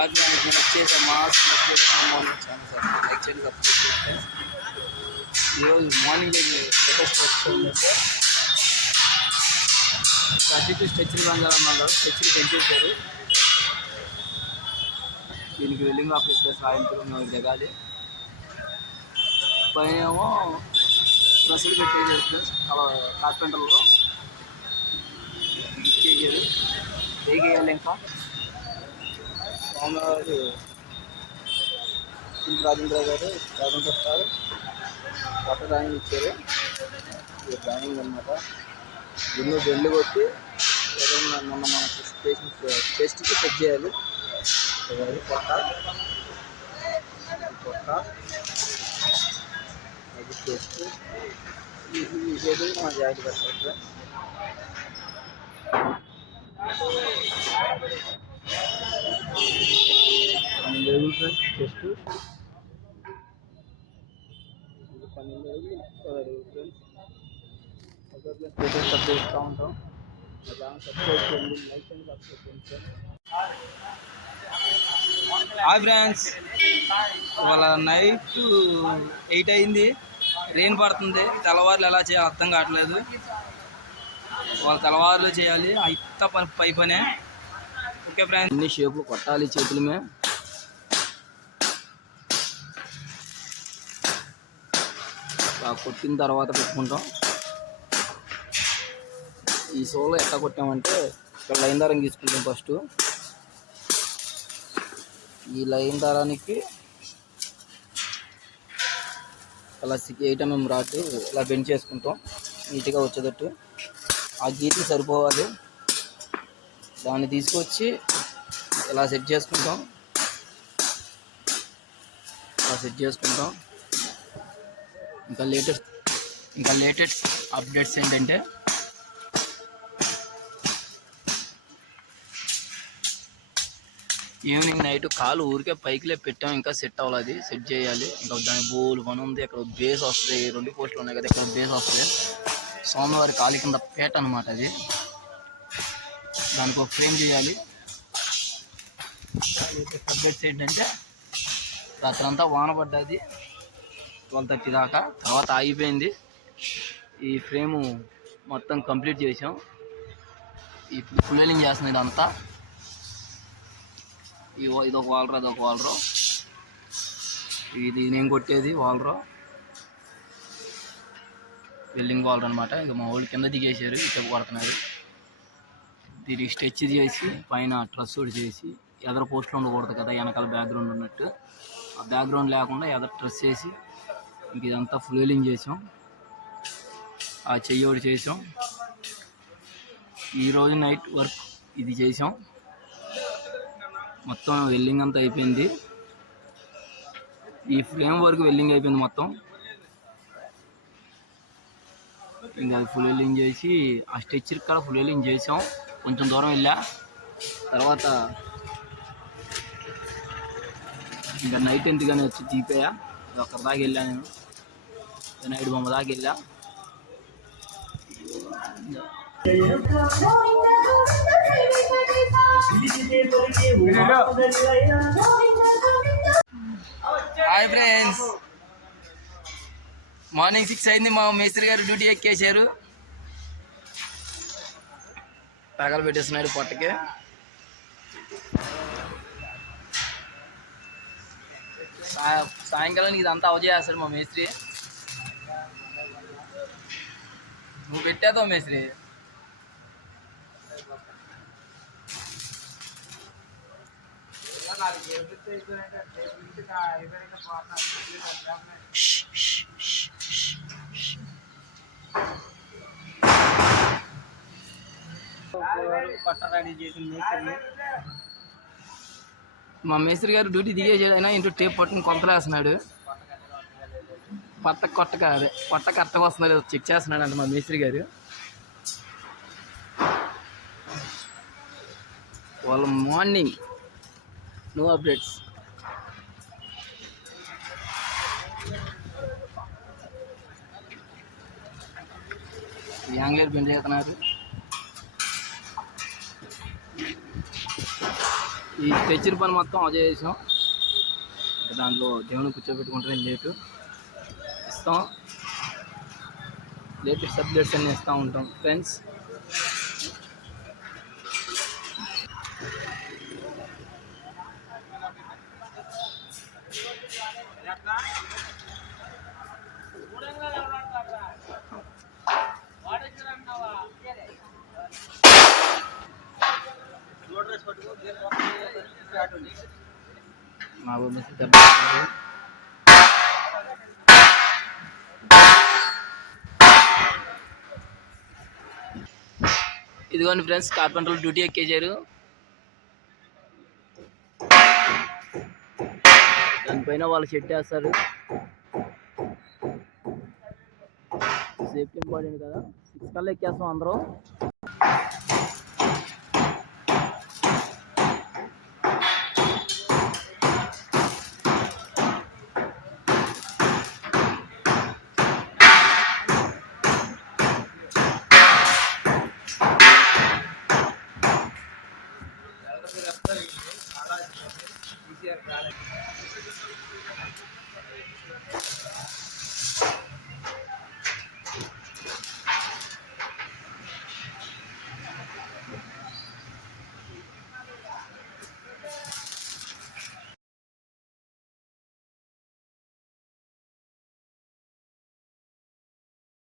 Organisation వచ్చేసి mass యాక్చువల్గా ఈరోజు మార్నింగ్ లేటెస్ట్ ఏంటంటే అటు స్ట్రెచ్లు బంగాలన్నారు, స్ట్రెచ్లు పెంచేశారు. దీనికి వెల్లింగ్ ఆఫీస్లో సాయంత్రం దిగాలి. పైన ఏమో డ్రెస్సులు పెట్టేది ప్లస్ కార్పెంటర్లో ఇచ్చేసారు. వేగేయాలి. ఇంకా స్వామివారు రాజేంద్ర గారు రాజేంద్ర సార్ కొత్త డ్రాయింగ్ ఇచ్చారు. ఈ డ్రాయింగ్ అనమాట. ఎన్నో బెల్లు కొట్టి ఏదైనా మొన్న మనకి చెస్ట్కి సెట్ చేయాలి. పొట్ట అది చెస్ట్ ఇది మన జాయింట్ కట్టాలి. చెస్ట్ 12 అడుగులు 16 ఫ్రెండ్స్. సబ్స్క్రైబ్ చేస్తూ ఉంటాం. సబ్స్క్రైబ్ చేయండి, లైక్ చేయండి, సబ్స్క్రైబ్ చేయండి. హాయ్ ఫ్రెండ్స్, ఇవాళ నైట్ 8 అయింది. రెయిన్ పడుతుంది. తెల్లవారులు ఎలా చేయాలో అర్థం కావట్లేదు. వాళ్ళ తెల్లవారులు చేయాలి. ఇంత పై పనే. ఓకే ఫ్రెండ్స్, అన్ని షేపులు కొట్టాలి చేతుల మీద. కొట్టిన తర్వాత పెట్టుకుంటాం. ఈ సోలో ఎట్లా కొట్టామంటే ఇక్కడ లైన్ దారం తీసుకుంటాం. ఫస్ట్ ఈ లైన్ దారానికి అలా 8 mm రాటు ఇలా బెండ్ చేసుకుంటాం నీట్గా వచ్చేటట్టు. ఆ గీతకి సరిపోవాలి. దాన్ని తీసుకొచ్చి ఇలా సెట్ చేసుకుంటాం. ఇంకా లేటెస్ట్ అప్డేట్స్ ఏంటంటే ఈవినింగ్ నైట్ కాలు ఊరికే పైకిలే పెట్టాం. ఇంకా సెట్ అవ్వాలి, సెట్ చేయాలి. ఇంకా దాని బోలు పని ఉంది. ఇక్కడ బేస్ వస్తుంది. 2 పోస్టులు ఉన్నాయి కదా, ఇక్కడ బేస్ వస్తుంది. స్వామివారి కాలి కింద పేట అనమాట అది. దానికి ఒక ఫ్రేమ్ చేయాలి. అప్డేట్స్ ఏంటంటే రాత్రంతా వాన పడ్డది 12:30 దాకా. తర్వాత ఆగిపోయింది. ఈ ఫ్రేము మొత్తం కంప్లీట్ చేసాం. ఈ ఫుల్లింగ్ చేస్తున్నాం ఇదంతా. ఇదొక వాల్రో, అదొక వాల్రో. ఇది నేను కొట్టేది వాల్రో, వెల్డింగ్ వాల్రో అనమాట. ఇంకా మా వాళ్ళు కింద దిగేసారు, ఇటుకు కొడుతున్నారు. దీనికి స్టెచ్ చేసి పైన ట్రస్ ఒకటి చేసి, ఎదర పోస్ట్లో ఉండకూడదు కదా వెనకాల బ్యాక్గ్రౌండ్ ఉన్నట్టు. ఆ బ్యాక్గ్రౌండ్ లేకుండా ఎదర ట్రస్ చేసి ఇంక ఇదంతా ఫుల్లింగ్ చేసాం. ఆ చెయ్యి ఒకటి చేసాం. ఈరోజు నైట్ వర్క్ ఇది చేసాం. మొత్తం వెల్డింగ్ అంతా అయిపోయింది. ఈ ఫ్రేమ్ వర్క్ వెల్డింగ్ అయిపోయింది మొత్తం. ఇంకా అది ఫుల్ వెల్డింగ్ చేసి ఆ స్ట్రెచర్ కూడా ఫుల్ వెల్డింగ్ చేసాం. కొంచెం దూరం వెళ్ళా. తర్వాత ఇంకా నైట్ ఎంతగానే వచ్చి తీపోయా. అక్కడి దాకా వెళ్ళా నేను. నైట్ బొమ్మ దాకా వెళ్ళా. హాయ్ ఫ్రెండ్స్, మార్నింగ్ 6 అయింది. మా మేస్త్రి గారు డ్యూటీ ఎక్కేశారు. పగలు పెట్టేస్తున్నాడు పొట్టకి. సాయంకాలానికి ఇదంతా అవజేస్తాడు మా మేస్త్రి. నువ్వు పెట్టేదో మేస్త్రి. పట్ట రెడీ చేసిన మేస్త్రిని. మా మేస్త్రి గారు డ్యూటీ దిగేసాడు. అయినా ఇంటూ టేప్ పట్టుకుని కొంతలేస్తున్నాడు. పట్ట కరెక్ట్గా వస్తున్నాడు చెక్ చేస్తున్నాడు అంట మా మేస్త్రి గారు. వాళ్ళ మార్నింగ్ నో అప్డేట్స్. యాంగ్లర్ బెండ్ చేస్తున్నారు. ఈ స్ట్రెచ్చర్ పని మొత్తం అదే చేసాం. దాంట్లో దేవుని కూర్చోబెట్టుకుంటే లేటు ఇస్తాం, లేటెస్ట్ అప్డేట్స్ అన్నీ ఇస్తూ ఉంటాం ఫ్రెండ్స్. నాకు ఇదిగోండి ఫ్రెండ్స్, కార్పెంటర్లు డ్యూటీ ఎక్కేసారు. దానిపైన వాళ్ళు సెట్ చేస్తారు. సేఫ్టీ ఇంపార్టెంట్ కదా. 6 కల్లా ఎక్కేస్తాం అందరం.